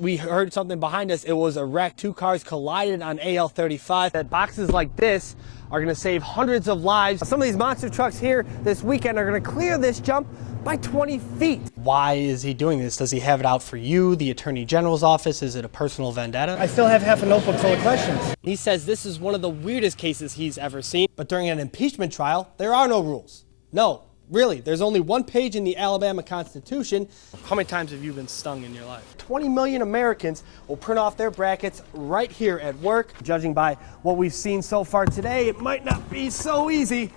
We heard something behind us. It was a wreck. Two cars collided on AL-35. That boxes like this are going to save hundreds of lives. Some of these monster trucks here this weekend are going to clear this jump by 20 feet. Why is he doing this? Does he have it out for you, the Attorney General's office? Is it a personal vendetta? I still have half a notebook full of questions. He says this is one of the weirdest cases he's ever seen. But during an impeachment trial, there are no rules. No, really, there's only one page in the Alabama Constitution. How many times have you been stung in your life? 20 million Americans will print off their brackets right here at work. Judging by what we've seen so far today, it might not be so easy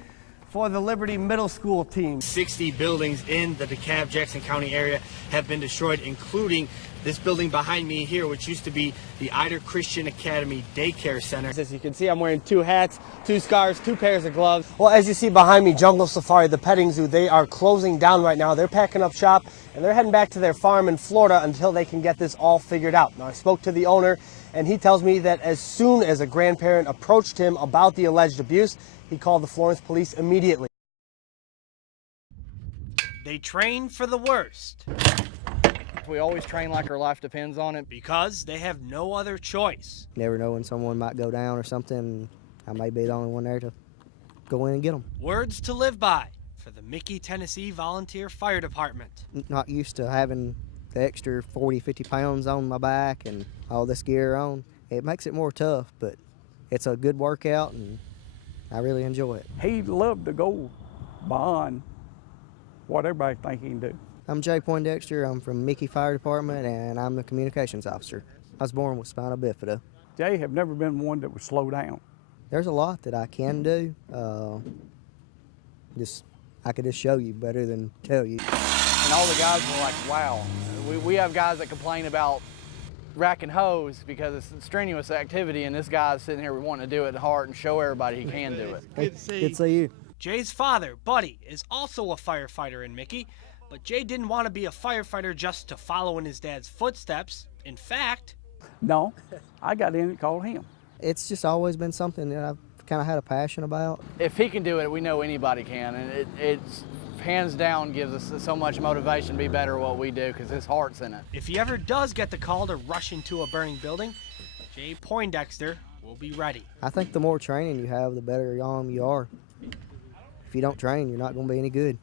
for the Liberty Middle School team. 60 buildings in the DeKalb-Jackson County area have been destroyed, including this building behind me here, which used to be the Ider Christian Academy Daycare Center. As you can see, I'm wearing 2 hats, 2 scarves, 2 pairs of gloves. Well, as you see behind me, Jungle Safari, the petting zoo, they are closing down right now. They're packing up shop, and they're heading back to their farm in Florida until they can get this all figured out. Now, I spoke to the owner, and he tells me that as soon as a grandparent approached him about the alleged abuse, he called the Florence police immediately. They train for the worst. We always train like our life depends on it. Because they have no other choice. Never know when someone might go down or something. I may be the only one there to go in and get them. Words to live by for the Mickey, Tennessee Volunteer Fire Department. Not used to having the extra 40, 50 pounds on my back and all this gear on. It makes it more tough, but it's a good workout and I really enjoy it. He'd love to go beyond what everybody thinks he can do. I'm Jay Poindexter. I'm from Mickey Fire Department, and I'm the communications officer. I was born with spina bifida. Jay have never been one that would slow down. There's a lot that I can do. I could just show you better than tell you. And all the guys were like, wow. We have guys that complain about racking hose because it's strenuous activity, and this guy's sitting here wanting to do it in heart and show everybody he can do it. Good to see you. Jay's father, Buddy, is also a firefighter in Mickey, but Jay didn't want to be a firefighter just to follow in his dad's footsteps. In fact... No, I got in and called him. It's just always been something that I've kind of had a passion about. If he can do it, we know anybody can, and it's hands down gives us so much motivation to be better at what we do because his heart's in it. If he ever does get the call to rush into a burning building, Jay Poindexter will be ready. I think the more training you have, the better you are. If you don't train, you're not going to be any good.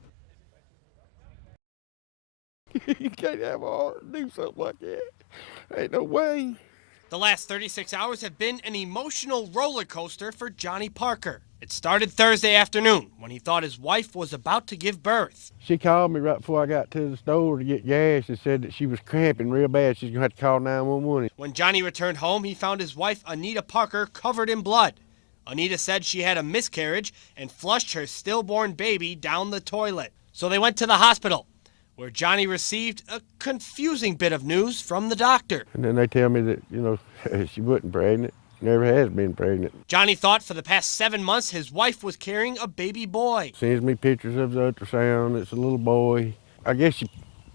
You can't have a heart and do something like that. Ain't no way. The last 36 hours have been an emotional roller coaster for Johnny Parker. It started Thursday afternoon when he thought his wife was about to give birth. She called me right before I got to the store to get gas and said that she was cramping real bad. She's going to have to call 911. When Johnny returned home, he found his wife, Anita Parker, covered in blood. Anita said she had a miscarriage and flushed her stillborn baby down the toilet. So they went to the hospital, where Johnny received a confusing bit of news from the doctor. And then they tell me that, she wasn't pregnant, never has been pregnant. Johnny thought for the past 7 months his wife was carrying a baby boy. Sends me pictures of the ultrasound. It's a little boy. I guess she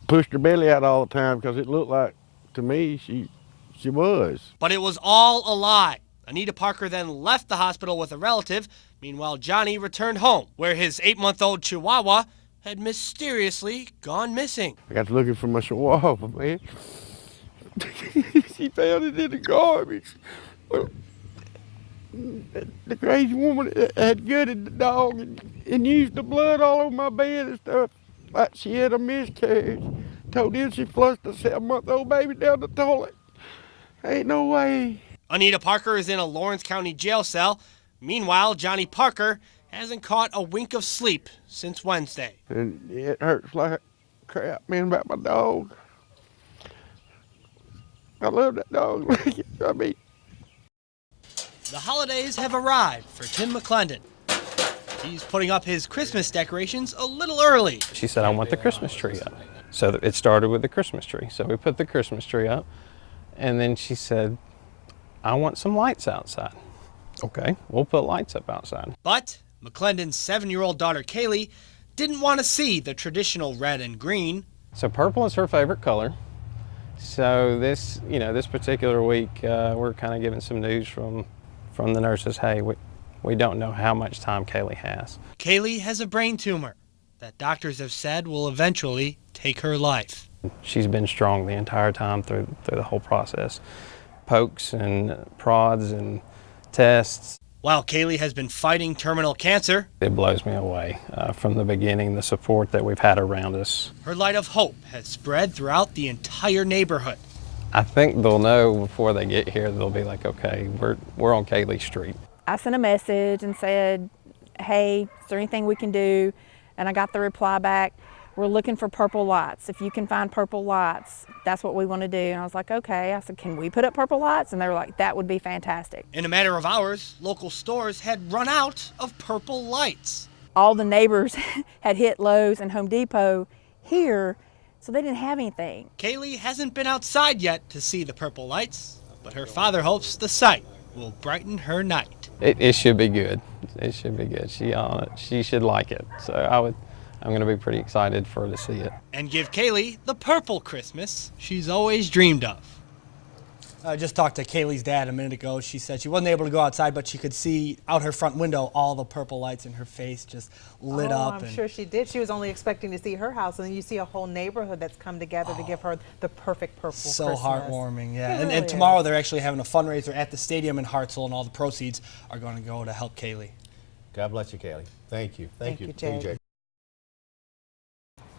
pushed her belly out all the time because it looked like, to me, she was. But it was all a lie. Anita Parker then left the hospital with a relative. Meanwhile, Johnny returned home, where his 8-month-old Chihuahua had mysteriously gone missing. I got to looking for my Chihuahua, man. She found it in the garbage. Well, the crazy woman had gutted the dog and used the blood all over my bed and stuff, like she had a miscarriage. Told them she flushed a 7-month-old baby down the toilet. Ain't no way. Anita Parker is in a Lawrence County jail cell. Meanwhile, Johnny Parker hasn't caught a wink of sleep since Wednesday. And it hurts like crap, man, about my dog. I love that dog. I mean. The holidays have arrived for Tim McClendon. He's putting up his Christmas decorations a little early. She said, I want the Christmas tree up. So it started with the Christmas tree. So we put the Christmas tree up. And then she said, I want some lights outside. Okay, we'll put lights up outside. But McClendon's 7-year-old daughter, Kaylee, didn't want to see the traditional red and green. So purple is her favorite color. So this particular week, we're kind of getting some news from the nurses. Hey, we don't know how much time Kaylee has. Kaylee has a brain tumor that doctors have said will eventually take her life. She's been strong the entire time through the whole process. Pokes and prods and tests. While Kaylee has been fighting terminal cancer, It blows me away from the beginning, the support that we've had around us. her light of hope has spread throughout the entire neighborhood. I think they'll know before they get here, they'll be like, okay, we're on Kaylee Street. I sent a message and said, hey, is there anything we can do? And I got the reply back, we're looking for purple lights. If you can find purple lights, that's what we want to do. And I was like, okay. I said, can we put up purple lights? And they were like, that would be fantastic. In a matter of hours, local stores had run out of purple lights. All the neighbors had hit Lowe's and Home Depot here, so they didn't have anything. Kaylee hasn't been outside yet to see the purple lights, but her father hopes the sight will brighten her night. It should be good. It should be good. She should like it. So I'm going to be pretty excited for her to see it. And give Kaylee the purple Christmas she's always dreamed of. I just talked to Kaylee's dad a minute ago. She said she wasn't able to go outside, but she could see out her front window all the purple lights, and her face just lit up. I'm sure she did. She was only expecting to see her house, and then you see a whole neighborhood that's come together to give her the perfect purple so Christmas. Heartwarming, yeah. It really And tomorrow is. they're actually having a fundraiser at the stadium in Hartselle, and all the proceeds are going to go to help Kaylee. God bless you, Kaylee. Thank you. Thank you, Jay.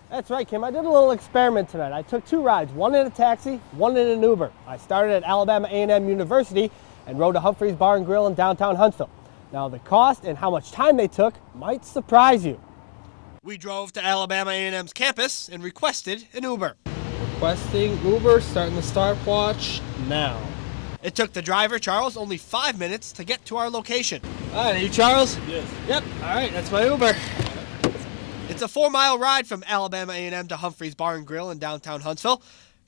That's right, Kim. I did a little experiment tonight. I took 2 rides, one in a taxi, one in an Uber. I started at Alabama A&M University and rode to Humphrey's Bar and Grill in downtown Huntsville. Now, the cost and how much time they took might surprise you. We drove to Alabama A&M's campus and requested an Uber. Requesting Uber, starting the stopwatch now. It took the driver, Charles, only 5 minutes to get to our location. All right, are you Charles? Yes. Yep, all right, that's my Uber. It's a 4-mile ride from Alabama A&M to Humphrey's Bar and Grill in downtown Huntsville.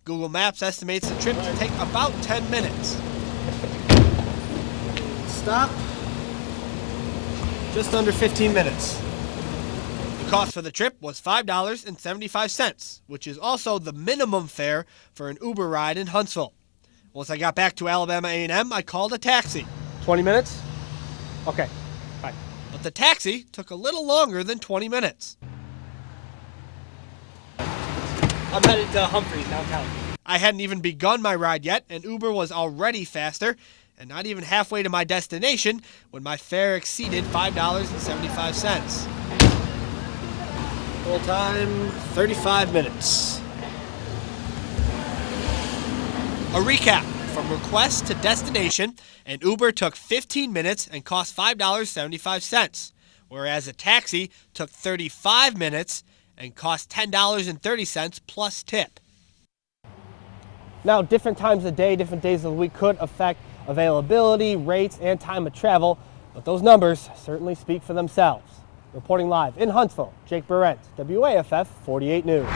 Google Maps estimates the trip to take about 10 minutes. Stop. Just under 15 minutes. The cost for the trip was $5.75, which is also the minimum fare for an Uber ride in Huntsville. Once I got back to Alabama A&M, I called a taxi. 20 minutes? Okay, bye. But the taxi took a little longer than 20 minutes. I'm headed to Humphreys downtown. I hadn't even begun my ride yet, and Uber was already faster, and not even halfway to my destination when my fare exceeded $5.75. Full time, 35 minutes. A recap: from request to destination, an Uber took 15 minutes and cost $5.75, whereas a taxi took 35 minutes and cost $10.30 plus tip. Now, different times of day, different days of the week could affect availability, rates, and time of travel, but those numbers certainly speak for themselves. Reporting live in Huntsville, Jake Berent, WAFF 48 News.